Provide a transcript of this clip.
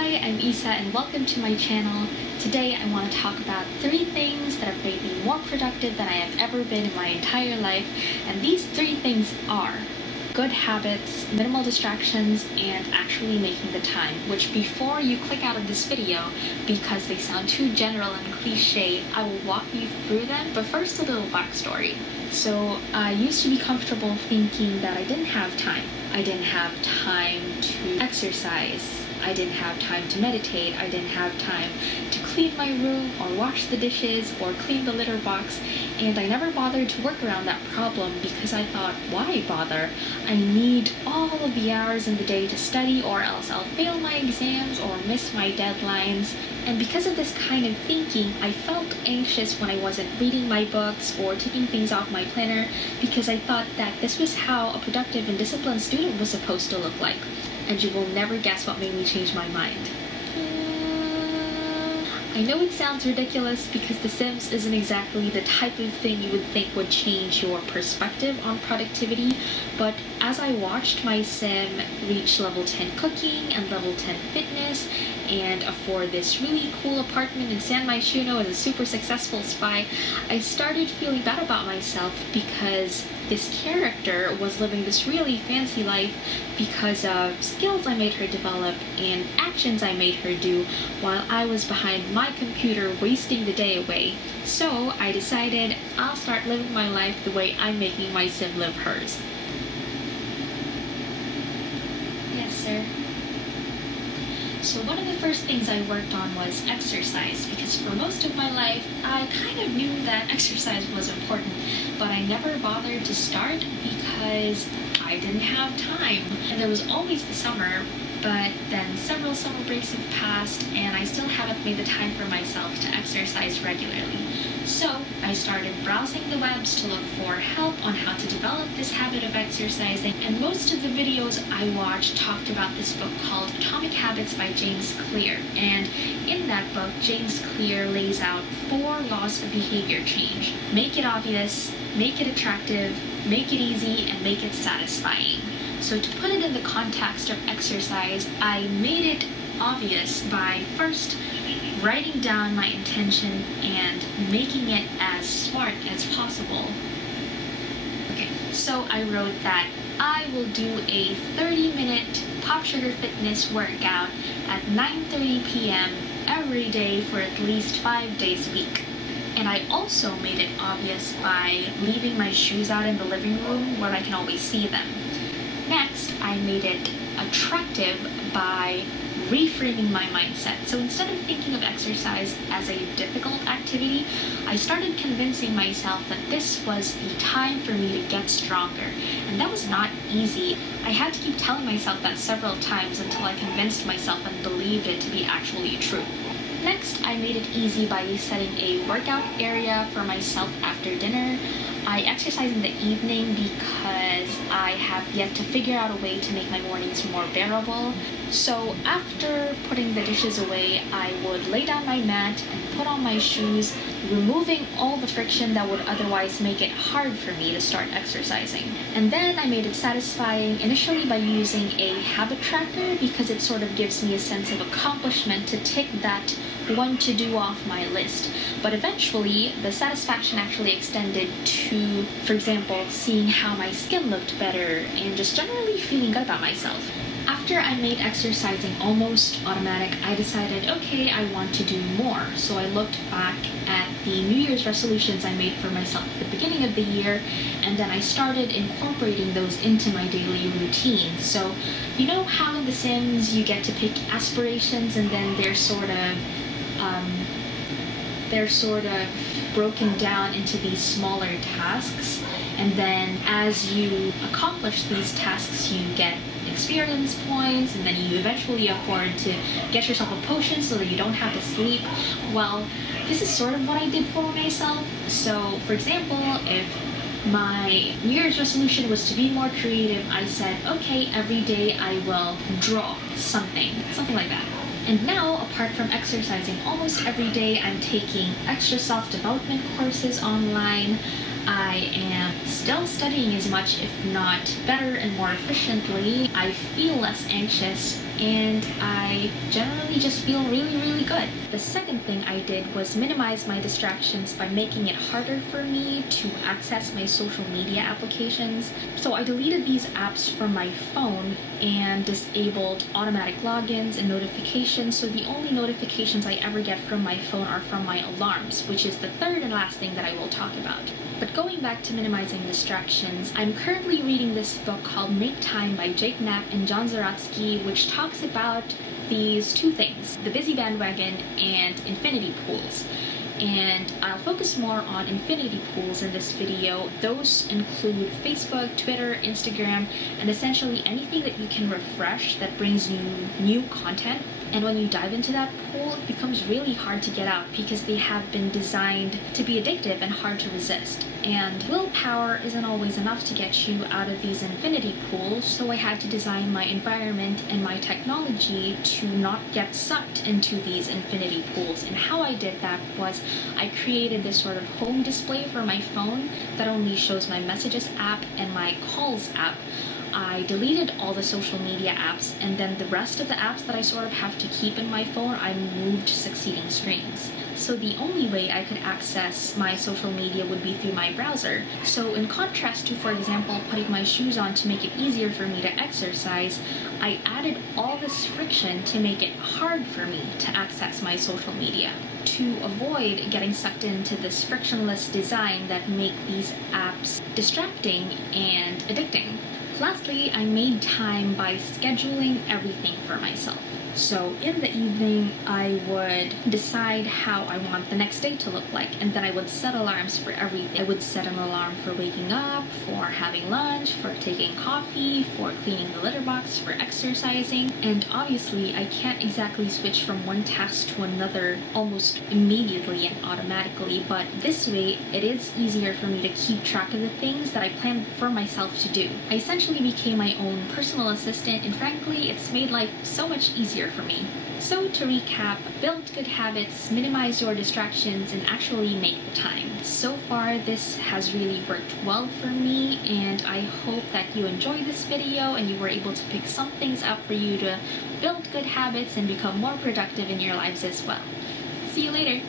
Hi, I'm Isa and welcome to my channel. Today I want to talk about 3 things that have made me more productive than I have ever been in my entire life. And these 3 things are good habits, minimal distractions, and actually making the time. Which before you click out of this video, because they sound too general and cliche, I will walk you through them. But first, a little backstory. So I used to be comfortable thinking that I didn't have time. I didn't have time to exercise. I didn't have time to meditate. I didn't have time to clean my room or wash the dishes or clean the litter box. And I never bothered to work around that problem because I thought, why bother? I need all of the hours in the day to study or else I'll fail my exams or miss my deadlines. And because of this kind of thinking, I felt anxious when I wasn't reading my books or taking things off my planner because I thought that this was how a productive and disciplined student was supposed to look like. And you will never guess what made me change my mind. I know it sounds ridiculous because The Sims isn't exactly the type of thing you would think would change your perspective on productivity, but as I watched my sim reach level 10 cooking and level 10 fitness and afford this really cool apartment in San Myshuno as a super successful spy, I started feeling bad about myself because this character was living this really fancy life because of skills I made her develop and actions I made her do while I was behind my computer wasting the day away. So I decided I'll start living my life the way I'm making my sim live hers. Yes, sir. So one of the first things I worked on was exercise, because for most of my life I kind of knew that exercise was important, but I never bothered to start because I didn't have time. And there was always the summer, but then several summer breaks have passed and I still haven't made the time for myself to exercise regularly. So I started browsing the webs to look for help on how to develop this habit of exercising, and most of the videos I watched talked about this book called Atomic Habits by James Clear. And in that book, James Clear lays out 4 laws of behavior change. Make it obvious, make it attractive, make it easy, and make it satisfying. So to put it in the context of exercise, I made it obvious by first writing down my intention and making it as smart as possible. Okay, so I wrote that I will do a 30-minute Pop Sugar Fitness workout at 9:30 p.m. every day for at least 5 days a week. And I also made it obvious by leaving my shoes out in the living room where I can always see them. Next, I made it attractive by reframing my mindset. So instead of thinking of exercise as a difficult activity, I started convincing myself that this was the time for me to get stronger. And that was not easy. I had to keep telling myself that several times until I convinced myself and believed it to be actually true. Next, I made it easy by setting a workout area for myself after dinner. I exercise in the evening because I have yet to figure out a way to make my mornings more bearable. So after putting the dishes away, I would lay down my mat and put on my shoes, removing all the friction that would otherwise make it hard for me to start exercising. And then I made it satisfying initially by using a habit tracker because it sort of gives me a sense of accomplishment to tick that one to do off my list. But eventually, the satisfaction actually extended to, for example, seeing how my skin looked better and just generally feeling good about myself. After I made exercising almost automatic, I decided, okay, I want to do more. So I looked back at the New Year's resolutions I made for myself at the beginning of the year, and then I started incorporating those into my daily routine. So, you know how in The Sims you get to pick aspirations and then they're sort of broken down into these smaller tasks, and then as you accomplish these tasks you get experience points, and then you eventually afford to get yourself a potion so that you don't have to sleep. Well, this is sort of what I did for myself. So for example, if my New Year's resolution was to be more creative, I said, okay, every day I will draw something like that. And now, apart from exercising almost every day, I'm taking extra self-development courses online. I am still studying as much, if not better and more efficiently. I feel less anxious and I generally just feel really good. The second thing I did was minimize my distractions by making it harder for me to access my social media applications. So I deleted these apps from my phone and disabled automatic logins and notifications, so the only notifications I ever get from my phone are from my alarms, which is the third and last thing that I will talk about. But going back to minimizing distractions, I'm currently reading this book called Make Time by Jake Knapp and John Zeratsky, which talks about these two things, the busy bandwagon and infinity pools. And I'll focus more on infinity pools in this video. Those include Facebook, Twitter, Instagram, and essentially anything that you can refresh that brings you new content. And when you dive into that pool, it becomes really hard to get out because they have been designed to be addictive and hard to resist. And willpower isn't always enough to get you out of these infinity pools, so I had to design my environment and my technology to not get sucked into these infinity pools. And how I did that was I created this sort of home display for my phone that only shows my Messages app and my Calls app. I deleted all the social media apps, and then the rest of the apps that I sort of have to keep in my phone, I moved to succeeding screens. So the only way I could access my social media would be through my browser. So in contrast to, for example, putting my shoes on to make it easier for me to exercise, I added all this friction to make it hard for me to access my social media, to avoid getting sucked into this frictionless design that make these apps distracting and addicting. Lastly, I made time by scheduling everything for myself. So in the evening, I would decide how I want the next day to look like, and then I would set alarms for everything. I would set an alarm for waking up, for having lunch, for taking coffee, for cleaning the litter box, for exercising. And obviously, I can't exactly switch from one task to another almost immediately and automatically, but this way, it is easier for me to keep track of the things that I plan for myself to do. I essentially became my own personal assistant, and frankly, it's made life so much easier for me. So to recap, build good habits, minimize your distractions, and actually make the time. So far, this has really worked well for me, and I hope that you enjoyed this video and you were able to pick some things up for you to build good habits and become more productive in your lives as well. See you later!